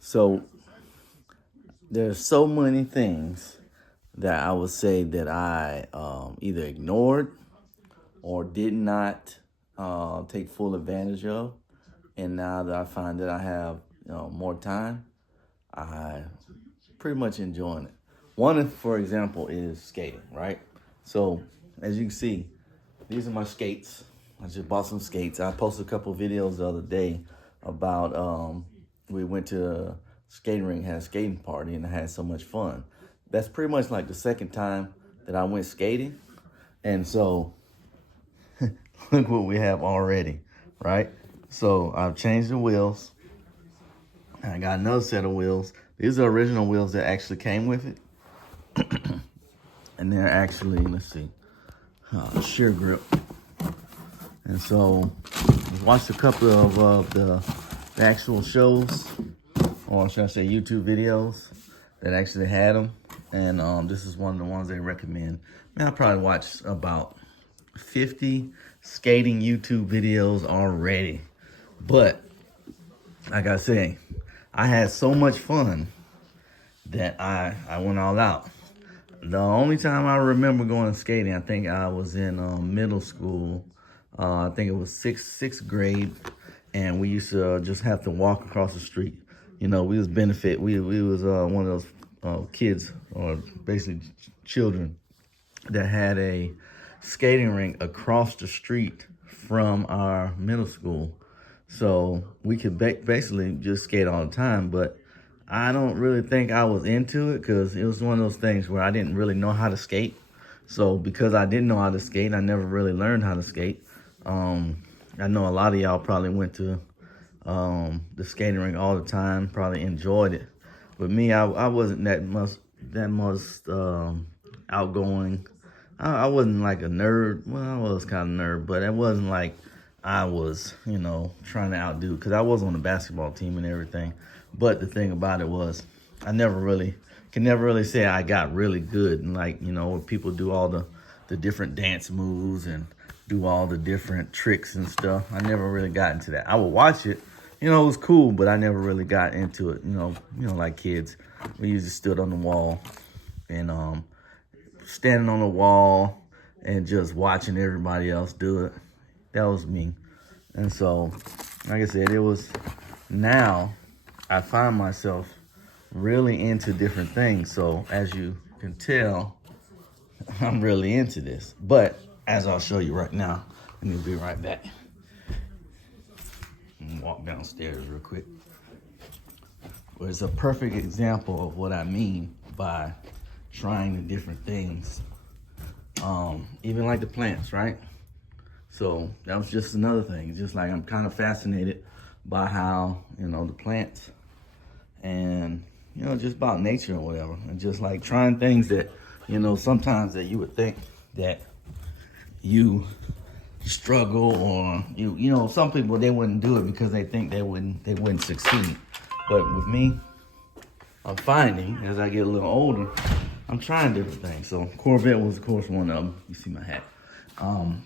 So there's so many things that I would say that I either ignored or did not take full advantage of. And now that I find that I have more time, I pretty much enjoying it. One, for example, is skating, right? So as you can see, these are my skates. I just bought some skates. I posted a couple videos the other day about we went to a skating rink, had a skating party, and I had so much fun. That's pretty much like the second time that I went skating. And so look what we have already, right? So I've changed the wheels. And I got another set of wheels. These are original wheels that actually came with it. And they're actually, let's see, sheer grip. And so I watched a couple of the actual shows, or should I say YouTube videos that actually had them. And this is one of the ones they recommend. Man, I probably watched about 50 skating YouTube videos already. But like I say, I had so much fun that I went all out. The only time I remember going skating, I think I was in middle school. I think it was sixth grade, and we used to just have to walk across the street. You know, we was benefit. We was one of those kids, or basically children, that had a skating rink across the street from our middle school. So we could basically just skate all the time, but I don't really think I was into it because it was one of those things where I didn't really know how to skate. So because I didn't know how to skate, I never really learned how to skate. I know a lot of y'all probably went to the skating rink all the time, probably enjoyed it. But me, I wasn't that much outgoing. I wasn't like a nerd. Well, I was kind of nerd, but it wasn't like I was, trying to outdo, because I was on the basketball team and everything. But the thing about it was, I can never really say I got really good. And like, where people do all the different dance moves and do all the different tricks and stuff. I never really got into that. I would watch it. It was cool, but I never really got into it. Like kids, we usually stood on the wall and standing on the wall and just watching everybody else do it. That was me. And so, like I said, it was now I find myself really into different things. So as you can tell, I'm really into this. But as I'll show you right now, let me be right back. And walk downstairs real quick. Well, it's a perfect example of what I mean by trying the different things. Even like the plants, right? So that was just another thing. Just like I'm kind of fascinated by how, the plants and, just about nature or whatever. And just like trying things that, sometimes that you would think that you struggle, or some people, they wouldn't do it because they think they wouldn't succeed. But with me, I'm finding as I get a little older, I'm trying different things. So Corvette was, of course, one of them. You see my hat.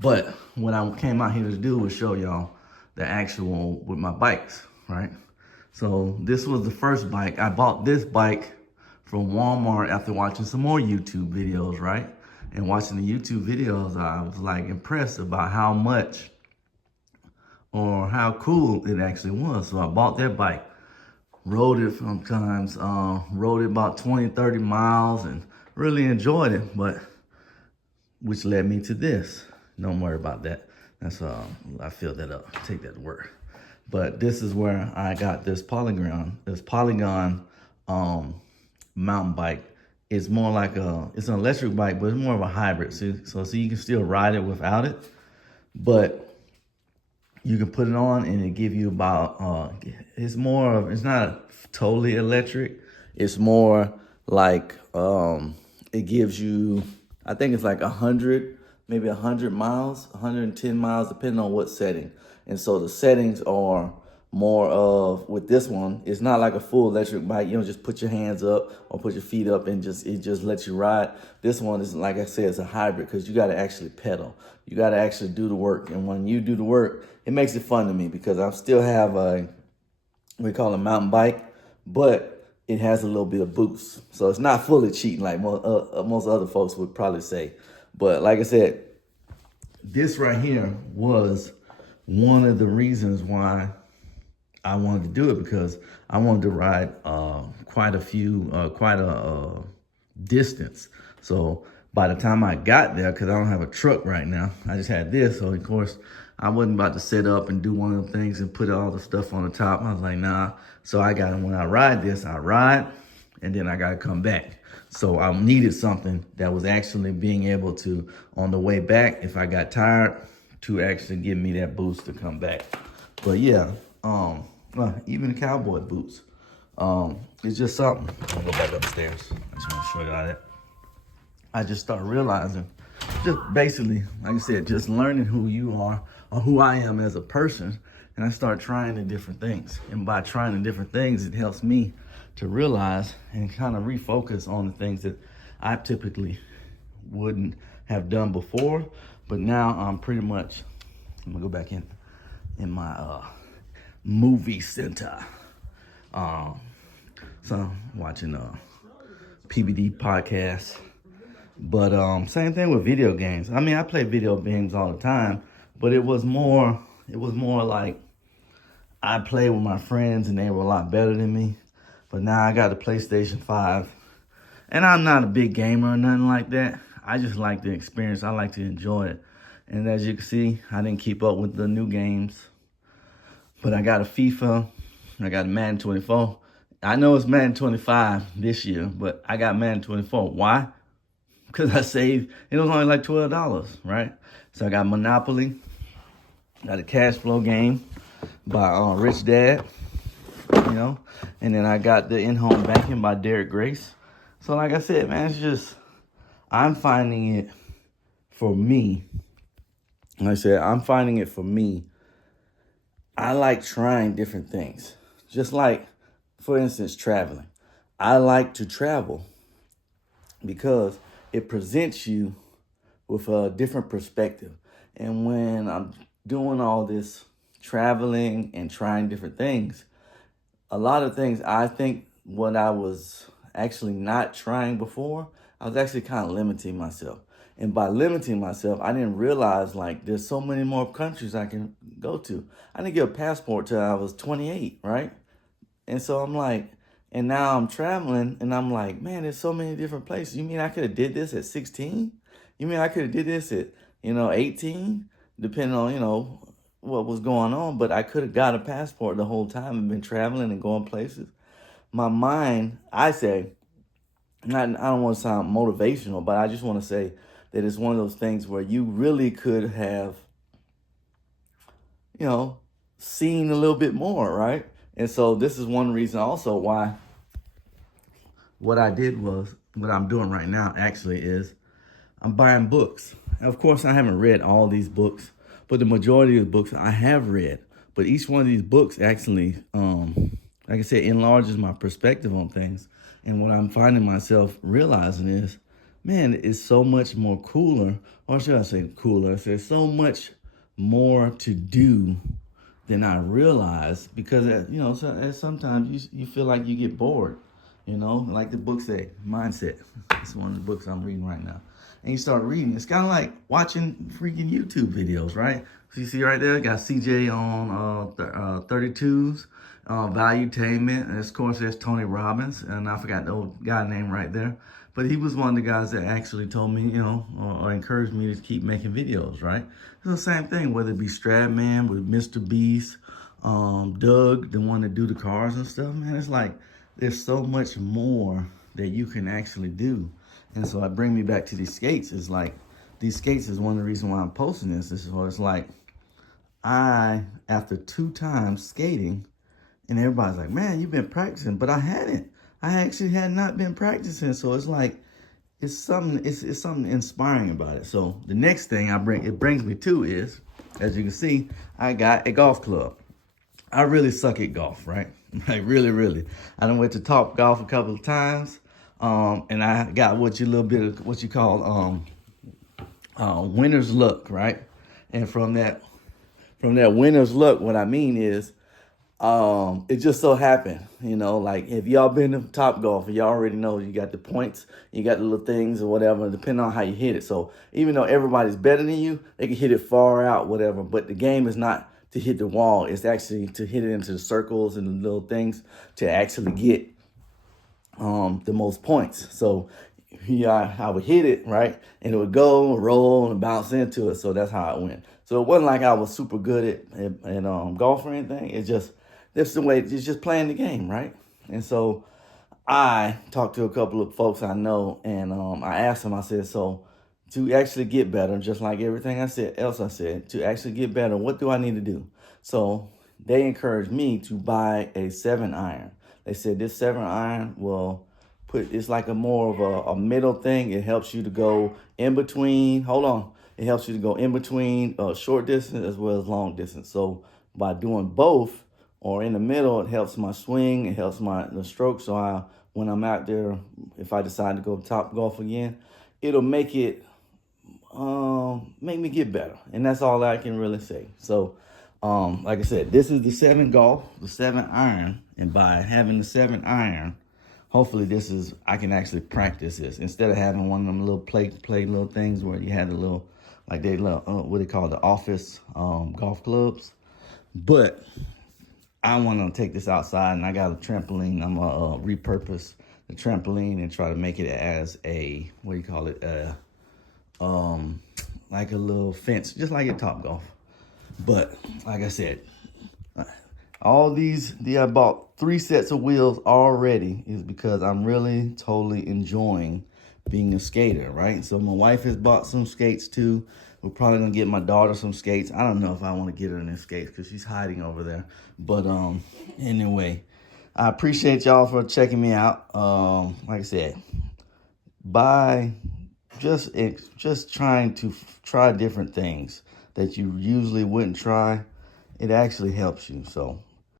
But what I came out here to do was show y'all the actual with my bikes, right? So this was the first bike. I bought this bike from Walmart after watching some more YouTube videos, right? And watching the YouTube videos, I was like impressed about how much or how cool it actually was. So I bought that bike, rode it sometimes, rode it about 20, 30 miles and really enjoyed it, but which led me to this. Don't worry about that. That's I filled that up. Take that to work. But this is where I got this Polygon mountain bike. It's more like it's an electric bike, but it's more of a hybrid. So you can still ride it without it, but you can put it on and it give you about it's not totally electric. It's more like it gives you, I think it's like 100, maybe 100 miles, 110 miles, depending on what setting. And so the settings are more of, with this one, it's not like a full electric bike. You don't just put your hands up or put your feet up and it just lets you ride. This one is, like I said, it's a hybrid because you got to actually pedal. You got to actually do the work. And when you do the work, it makes it fun to me because I still have we call it a mountain bike, but it has a little bit of boost. So it's not fully cheating like most other folks would probably say. But like I said, this right here was one of the reasons why I wanted to do it, because I wanted to ride quite a distance. So by the time I got there, because I don't have a truck right now, I just had this. So of course, I wasn't about to set up and do one of the things and put all the stuff on the top. I was like, nah. So when I ride this, I ride, and then I got to come back. So I needed something that was actually being able to, on the way back, if I got tired, to actually give me that boost to come back. But yeah, even the cowboy boots, it's just something. I'm gonna go back upstairs. I just want to show y'all that. I just started realizing, just basically, like I said, just learning who you are or who I am as a person. And I start trying the different things. And by trying the different things, it helps me to realize and kind of refocus on the things that I typically wouldn't have done before. But now I'm pretty much, I'm gonna go back in my movie center. So I'm watching PBD podcast. But same thing with video games. I mean, I play video games all the time, but it was more like I played with my friends and they were a lot better than me. But now I got a PlayStation 5, and I'm not a big gamer or nothing like that. I just like the experience. I like to enjoy it. And as you can see, I didn't keep up with the new games, but I got a FIFA, I got a Madden 24. I know it's Madden 25 this year, but I got Madden 24. Why? Because I saved, it was only like $12, right? So I got Monopoly, got a cash flow game by Rich Dad, you know, and then I got the In-Home Banking by Derek Grace. So like I said, man, it's just, I'm finding it for me. Like I said, I'm finding it for me. I like trying different things. Just like, for instance, traveling. I like to travel because it presents you with a different perspective. And when I'm doing all this traveling and trying different things, a lot of things I think what I was actually not trying before, I was actually kind of limiting myself. And by limiting myself, I didn't realize like there's so many more countries I can go to. I didn't get a passport till I was 28, right? And so I'm like, and now I'm traveling and I'm like, man, there's so many different places. You mean I could have did this at 16? You mean I could have did this at, 18? Depending on, what was going on. But I could have got a passport the whole time and been traveling and going places. My mind, I say, I don't want to sound motivational, but I just want to say that it's one of those things where you really could have, seen a little bit more, right? And so this is one reason also why what I'm doing right now actually is I'm buying books. And of course, I haven't read all these books, but the majority of the books I have read. But each one of these books actually, like I said, enlarges my perspective on things. And what I'm finding myself realizing is, man, it's so much more cooler, or should I say cooler? I said so much more to do than I realized, because sometimes you feel like you get bored, like the book say, Mindset. It's one of the books I'm reading right now. And you start reading, it's kind of like watching freaking YouTube videos, right? So you see right there, got CJ on 32s, Valuetainment, and of course there's Tony Robbins, and I forgot the old guy name right there. But he was one of the guys that actually told me, or encouraged me to keep making videos, right? It's the same thing, whether it be Stradman with Mr. Beast, Doug, the one that do the cars and stuff, man. It's like, there's so much more that you can actually do. And so I bring me back to these skates. It's like, these skates is one of the reasons why I'm posting this. This is what it's like, after 2 times skating, and everybody's like, man, you've been practicing, but I hadn't. I actually had not been practicing. So it's like, it's something inspiring about it. So the next thing it brings me to is, as you can see, I got a golf club. I really suck at golf, right? Like really, really. I done went to Top Golf a couple of times. And I got what you call winner's luck, right? And from that winner's luck, what I mean is It just so happened, like if y'all been to Top Golf, y'all already know you got the points, you got the little things or whatever, depending on how you hit it. So even though everybody's better than you, they can hit it far out, whatever. But the game is not to hit the wall; it's actually to hit it into the circles and the little things to actually get the most points. So I would hit it, right? And it would go and roll and bounce into it. So that's how it went. So it wasn't like I was super good at golf or anything. It's just, that's the way, it's just playing the game, right? And so I talked to a couple of folks I know, and I asked them, I said, so to actually get better, just like everything I said, to actually get better, what do I need to do? So they encouraged me to buy a 7-iron. They said this 7-iron will it's like a more of a middle thing. It helps you to go in between. Hold on. It helps you to go in between short distance as well as long distance. So by doing both or in the middle, it helps my swing. It helps the stroke. So when I'm out there, if I decide to go Top Golf again, it'll make me get better. And that's all I can really say. So like I said, this is the 7-iron. And by having the 7-iron, hopefully I can actually practice this instead of having one of them little play little things where you had the little, like they what they call the office golf clubs. But I want to take this outside, and I got a trampoline. I'm gonna repurpose the trampoline and try to make it as a, what do you call it? Like a little fence, just like at Top Golf. But like I said, I bought 3 sets of wheels already is because I'm really totally enjoying being a skater, right? So my wife has bought some skates too. We're probably gonna get my daughter some skates. I don't know if I want to get her any skates because she's hiding over there. But anyway, I appreciate y'all for checking me out. Like I said, by just trying to try different things that you usually wouldn't try, it actually helps you. So